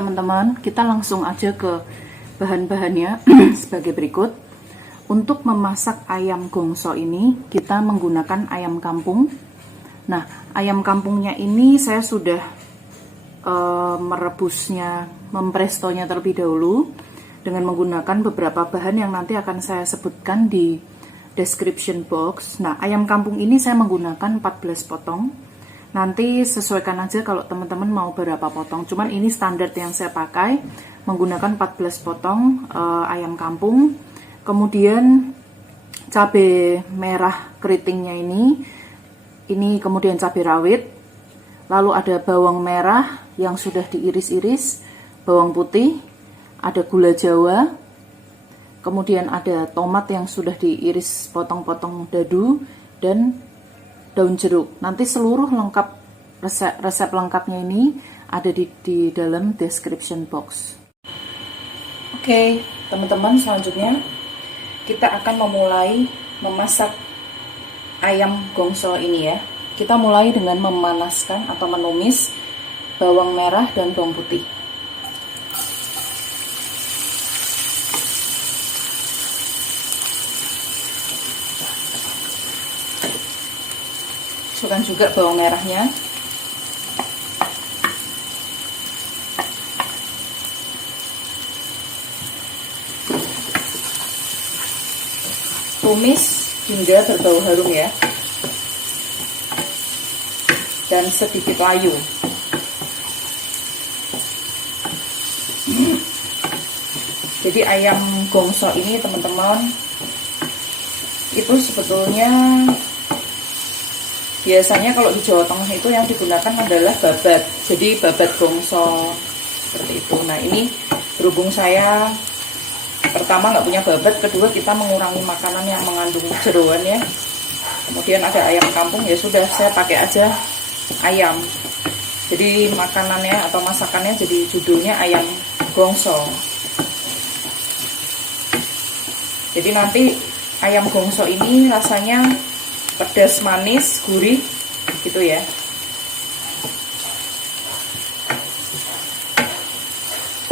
teman-teman, kita langsung aja ke bahan-bahannya sebagai berikut. Untuk memasak ayam gongso ini, kita menggunakan ayam kampung. Nah, ayam kampungnya ini saya sudah merebusnya, memprestonya terlebih dahulu dengan menggunakan beberapa bahan yang nanti akan saya sebutkan di description box. Nah, ayam kampung ini saya menggunakan 14 potong. Nanti sesuaikan aja kalau teman-teman mau berapa potong. Cuman ini standar yang saya pakai, menggunakan 14 potong ayam kampung. Kemudian cabai merah keritingnya ini kemudian cabai rawit. Lalu ada bawang merah yang sudah diiris-iris, bawang putih, ada gula Jawa, kemudian ada tomat yang sudah diiris potong-potong dadu, dan daun jeruk. Nanti seluruh lengkap resep lengkapnya ini ada di dalam description box. Oke, teman-teman, selanjutnya kita akan memulai memasak ayam gongso ini ya. Kita mulai dengan memanaskan atau menumis bawang merah dan bawang putih. Masukkan juga bawang merahnya. Tumis hingga berbau harum ya. Dan sedikit layu. Jadi ayam gongso ini teman-teman itu sebetulnya biasanya kalau di Jawa Tengah itu yang digunakan adalah babat. Jadi babat gongso seperti itu. Nah, ini berhubung saya pertama nggak punya babat, kedua kita mengurangi makanan yang mengandung jeroan ya. Kemudian ada ayam kampung, ya sudah saya pakai aja ayam. Jadi makanannya atau masakannya jadi judulnya ayam gongso. Jadi nanti ayam gongso ini rasanya pedas, manis, gurih gitu ya.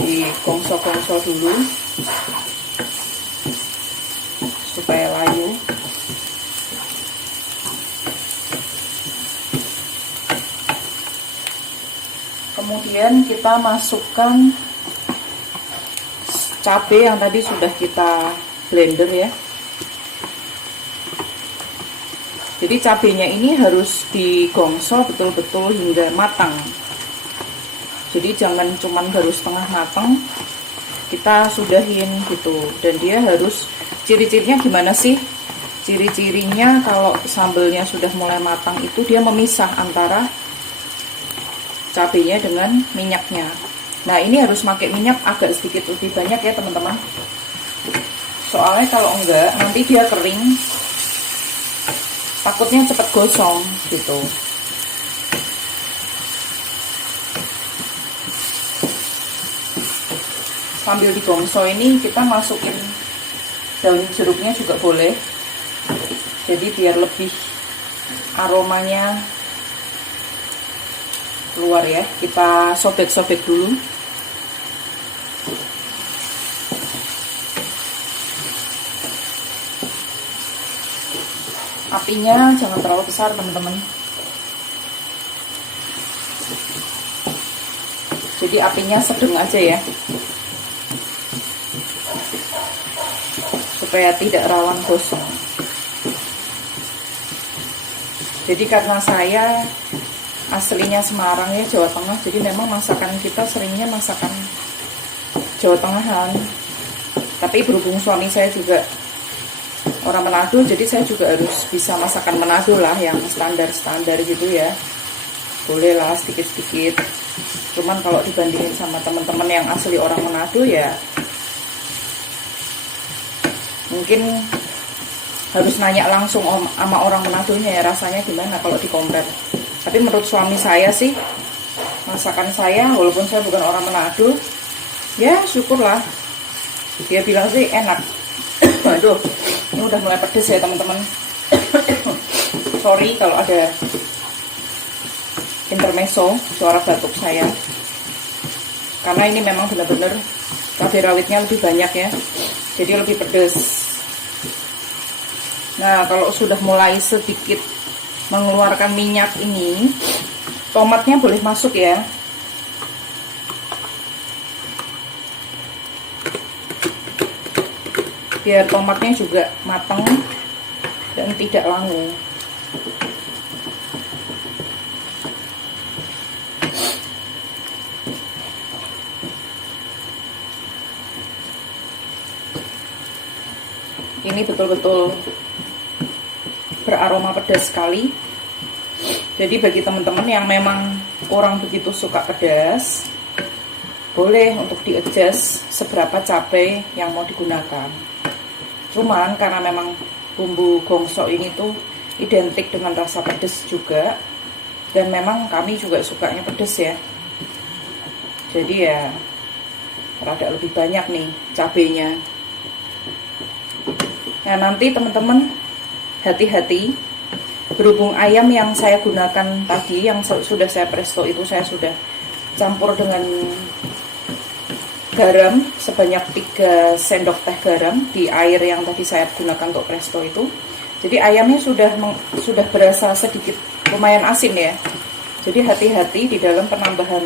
Di gongso-gongso dulu supaya layu. Kemudian kita masukkan cabai yang tadi sudah kita blender ya. Jadi cabenya ini harus digongso betul-betul hingga matang. Jadi jangan cuman baru setengah matang kita sudahin gitu. Dan dia harus, ciri-cirinya gimana sih? Ciri-cirinya kalau sambelnya sudah mulai matang itu dia memisah antara cabenya dengan minyaknya. Nah, ini harus pakai minyak agak sedikit lebih banyak ya teman-teman. Soalnya kalau enggak nanti dia kering, takutnya cepat gosong gitu. Sambil digongso ini kita masukin daun jeruknya juga boleh. Jadi biar lebih aromanya keluar ya. Kita sobek-sobek dulu. Apinya jangan terlalu besar teman-teman. Jadi apinya sedang aja ya, supaya tidak rawan gosong. Jadi karena saya aslinya Semarang ya, Jawa Tengah, jadi memang masakan kita seringnya masakan Jawa Tengahan. Tapi berhubung suami saya juga orang Manado, jadi saya juga harus bisa masakan Manado lah, yang standar-standar gitu ya. Boleh lah sedikit-sedikit. Cuman kalau dibandingin sama teman-teman yang asli orang Manado ya mungkin harus nanya langsung sama orang Manadonya ya, rasanya gimana kalau di compare. Tapi menurut suami saya sih, masakan saya walaupun saya bukan orang Manado, ya syukurlah. Dia bilang sih enak. Aduh, ini udah mulai pedes ya teman-teman. Sorry kalau ada intermezzo suara batuk saya. karena ini memang benar-benar cabai rawitnya lebih banyak ya, jadi lebih pedas. Nah, kalau sudah mulai sedikit mengeluarkan minyak ini, tomatnya boleh masuk ya. Biar tomatnya juga matang dan tidak langu. Ini betul-betul beraroma pedas sekali. Jadi bagi teman-teman yang memang kurang begitu suka pedas, boleh untuk di-adjust seberapa cabai yang mau digunakan. Cuman karena memang bumbu gongsok ini tuh identik dengan rasa pedas juga, dan memang kami juga sukanya pedas ya, jadi ya rada lebih banyak nih cabenya. Nah, nanti teman-teman hati-hati, berhubung ayam yang saya gunakan tadi yang sudah saya presto itu saya sudah campur dengan garam sebanyak 3 sendok teh garam di air yang tadi saya gunakan untuk presto itu. Jadi ayamnya sudah berasa sedikit lumayan asin ya. Jadi hati-hati di dalam penambahan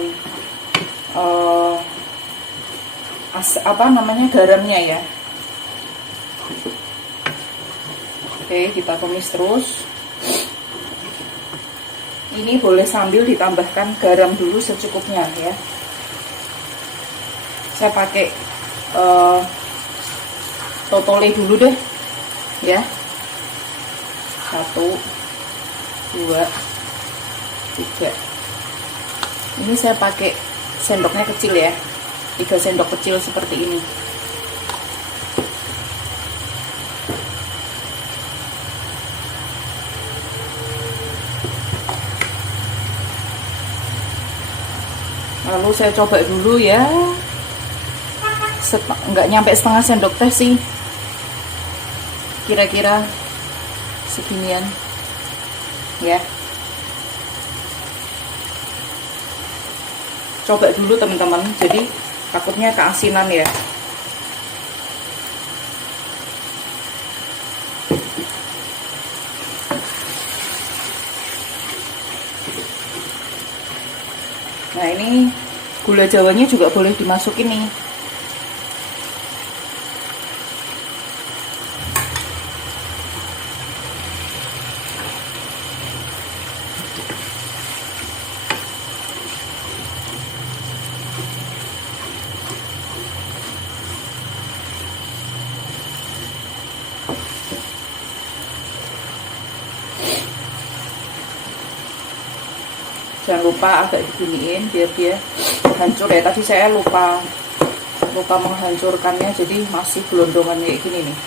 garamnya ya. Oke, kita tumis terus. Ini boleh sambil ditambahkan garam dulu secukupnya ya. Saya pakai totole dulu deh ya. 1, 2, 3. Ini saya pakai sendoknya kecil ya, 3 sendok kecil seperti ini. Lalu saya coba dulu ya, nggak nyampe setengah sendok teh sih, kira-kira seginian ya. Coba dulu teman-teman, jadi takutnya keasinan ya. Nah, ini gula jawanya juga boleh dimasukin nih. Jangan lupa agak diginiin biar dia hancur ya. Tadi saya lupa menghancurkannya, jadi masih gelondongan kayak gini nih.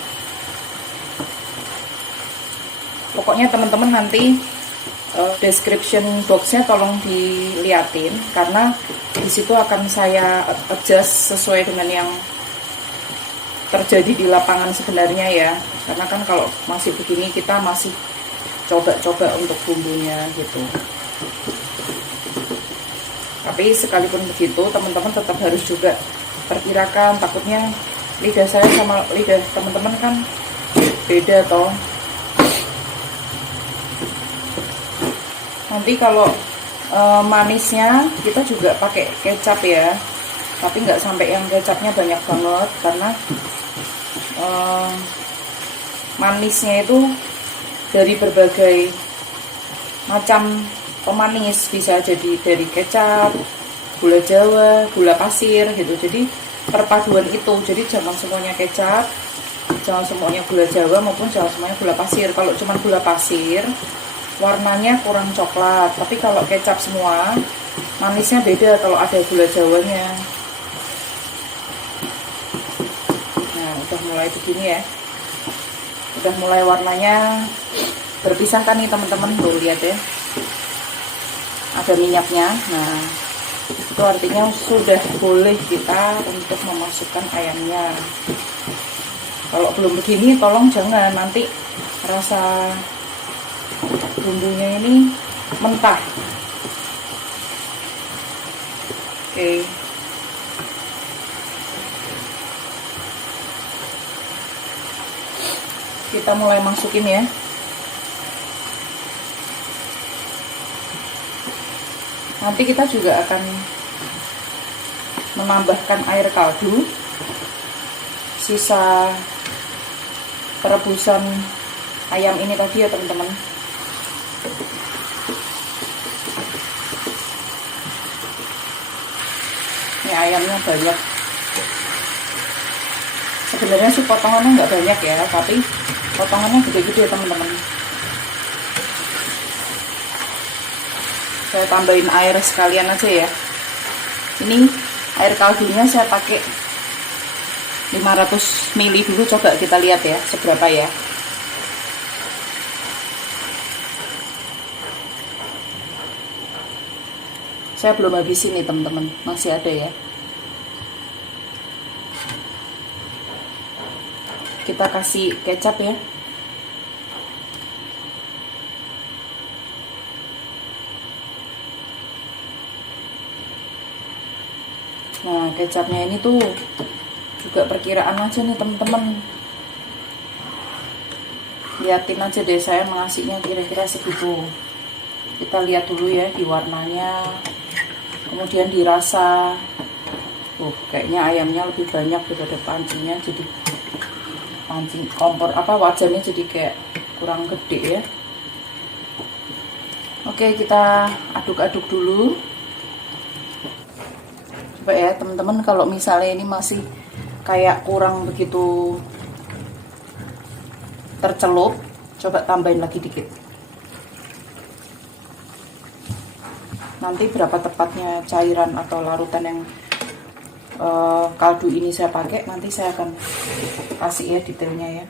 Pokoknya teman-teman nanti description boxnya tolong diliatin, karena di situ akan saya adjust sesuai dengan yang terjadi di lapangan sebenarnya ya. Karena kan kalau masih begini kita masih coba-coba untuk bumbunya gitu. Tapi sekalipun begitu, teman-teman tetap harus juga perkirakan, takutnya lidah saya sama lidah teman-teman kan beda toh. Nanti kalau manisnya kita juga pakai kecap ya, tapi nggak sampai yang kecapnya banyak banget, karena manisnya itu dari berbagai macam pemanis, bisa jadi dari kecap, gula jawa, gula pasir gitu. Jadi perpaduan itu, jadi jangan semuanya kecap, jangan semuanya gula jawa, maupun jangan semuanya gula pasir. Kalau cuma gula pasir warnanya kurang coklat, tapi kalau kecap semua manisnya beda kalau ada gula jawanya. Nah, udah mulai begini ya, udah mulai warnanya berpisah kan nih teman-teman, tuh lihat ya, ada minyaknya. Nah, itu artinya sudah boleh kita untuk memasukkan ayamnya. Kalau belum begini tolong jangan, nanti rasa bumbunya ini mentah. Oke, kita mulai masukin ya. Nanti kita juga akan menambahkan air kaldu sisa perebusan ayam ini tadi ya teman-teman. Ini ayamnya banyak. Sebenarnya sih potongannya nggak banyak ya, tapi potongannya gede-gede teman-teman. Saya tambahin air sekalian aja ya. Ini air kaldunya saya pakai 500 ml dulu, coba kita lihat ya seberapa ya. Saya belum habisin nih teman-teman, masih ada ya. Kita kasih kecap ya. Nah, kecapnya ini tuh juga perkiraan aja nih teman-teman. Liatin aja deh, saya mengasihnya kira-kira segitu. Kita lihat dulu ya di warnanya, kemudian dirasa. Kayaknya ayamnya lebih banyak daripada pancingnya, jadi pancing kompor wajannya jadi kayak kurang gede ya. Oke, kita aduk-aduk dulu. Coba ya teman-teman, kalau misalnya ini masih kayak kurang begitu tercelup, coba tambahin lagi dikit. Nanti berapa tepatnya cairan atau larutan yang kaldu ini saya pakai, nanti saya akan kasih ya detailnya ya.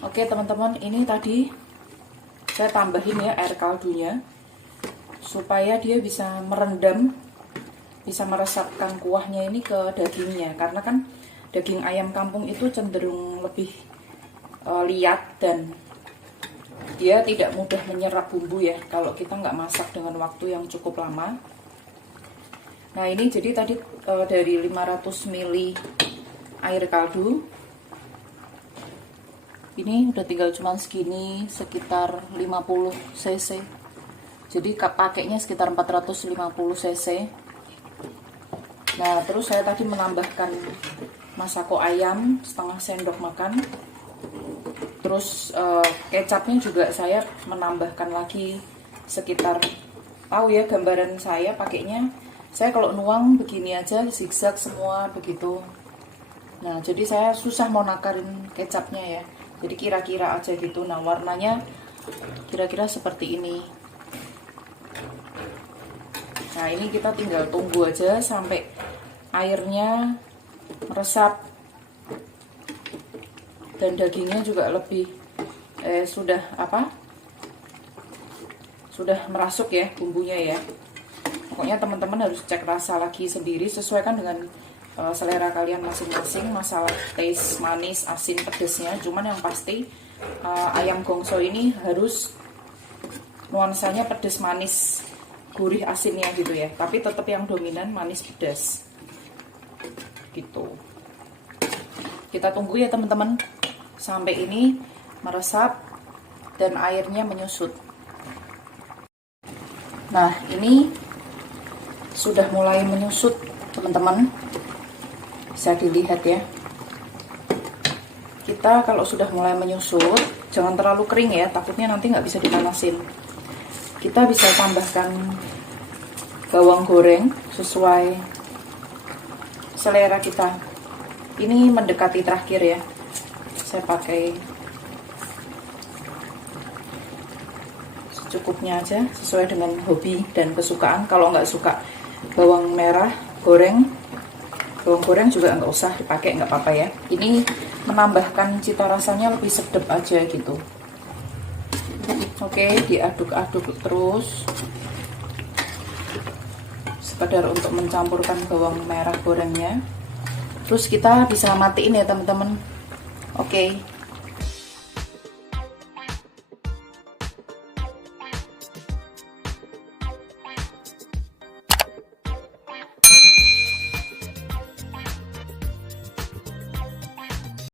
Oke teman-teman, ini tadi saya tambahin ya air kaldunya supaya dia bisa merendam, bisa meresapkan kuahnya ini ke dagingnya, karena kan daging ayam kampung itu cenderung lebih liat dan dia tidak mudah menyerap bumbu ya kalau kita nggak masak dengan waktu yang cukup lama. Nah ini jadi tadi dari 500 ml air kaldu, ini udah tinggal cuman segini, sekitar 50 cc. Jadi pakainya sekitar 450 cc. Nah terus saya tadi menambahkan masako ayam setengah sendok makan. Terus kecapnya juga saya menambahkan lagi sekitar, tahu ya gambaran saya pakainya, saya kalau nuang begini aja, zigzag semua begitu. Nah jadi saya susah mau nakarin kecapnya ya, jadi kira-kira aja gitu. Nah warnanya kira-kira seperti ini. Nah ini kita tinggal tunggu aja sampai airnya meresap dan dagingnya juga lebih sudah merasuk ya bumbunya ya. Pokoknya teman-teman harus cek rasa lagi sendiri, sesuaikan dengan selera kalian masing-masing masalah taste manis, asin, pedesnya. Cuman yang pasti ayam gongso ini harus nuansanya pedes manis, gurih asinnya gitu ya, tapi tetap yang dominan manis pedas gitu. Kita tunggu ya teman-teman sampai ini meresap dan airnya menyusut. Nah ini sudah mulai menyusut teman-teman, bisa dilihat ya. Kita kalau sudah mulai menyusut, jangan terlalu kering ya, takutnya nanti nggak bisa dipanasin. Kita bisa tambahkan bawang goreng sesuai selera kita. Ini mendekati terakhir ya, saya pakai secukupnya aja sesuai dengan hobi dan kesukaan. Kalau nggak suka bawang merah goreng, bawang goreng juga nggak usah dipakai, nggak apa-apa ya. Ini menambahkan cita rasanya lebih sedap aja gitu. Oke, diaduk-aduk terus sekedar untuk mencampurkan bawang merah gorengnya. Terus kita bisa matiin ya teman-teman. Oke.